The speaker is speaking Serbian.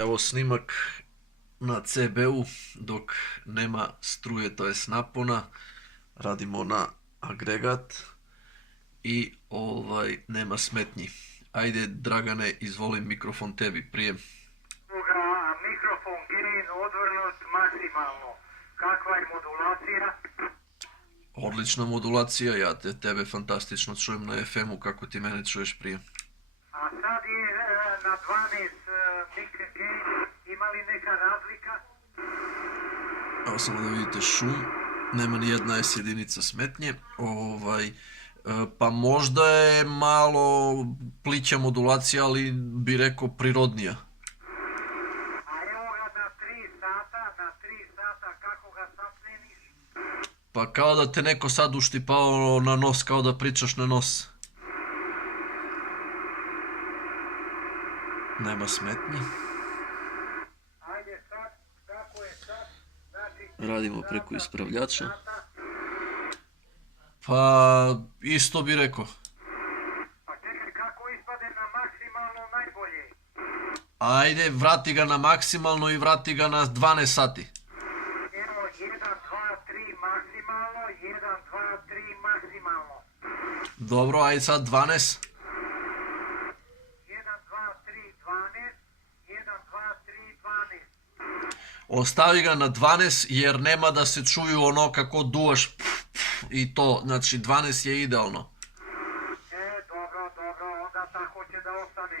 Evo snimak na CB-u dok nema struje, to jest napona. Radimo na agregat i nema smetnji. Ajde Dragane, izvolim mikrofon tebi prije. Mikrofon gain odvrnut maksimalno. Kakva je modulacija? Odlična modulacija, ja tebe fantastično čujem na FM-u kako ti mene čuješ prije. A sad je na 12 mic gain, ima li neka razlika? Evo samo da vidite šum, nema ni jedna S jedinica smetnje. Pa možda je malo plića modulacija, ali bi rekao prirodnija. A evo ga na 3 sata, kako ga sapneniš? Pa kao da te neko sad uštipao na nos, kao da pričaš na nos. Nema smetnji. Ajde sad, kako je sad? Znači, Radimo preko ispravljača. sata. Pa isto bi rekao. Pa čekaj, kako ispade na maksimalno najbolje? Ajde, vrati ga na maksimalno i vrati ga na 12 sati. Evo, 1, 2, 3 maksimalno, 1, 2, 3 maksimalno. Dobro, ajde sad 12. 1, 2, 3, 12, 1, 2, 3, 12. Ostavi ga na 12 jer nema da se čuju ono kako duvaš i to, znači 12 je idealno.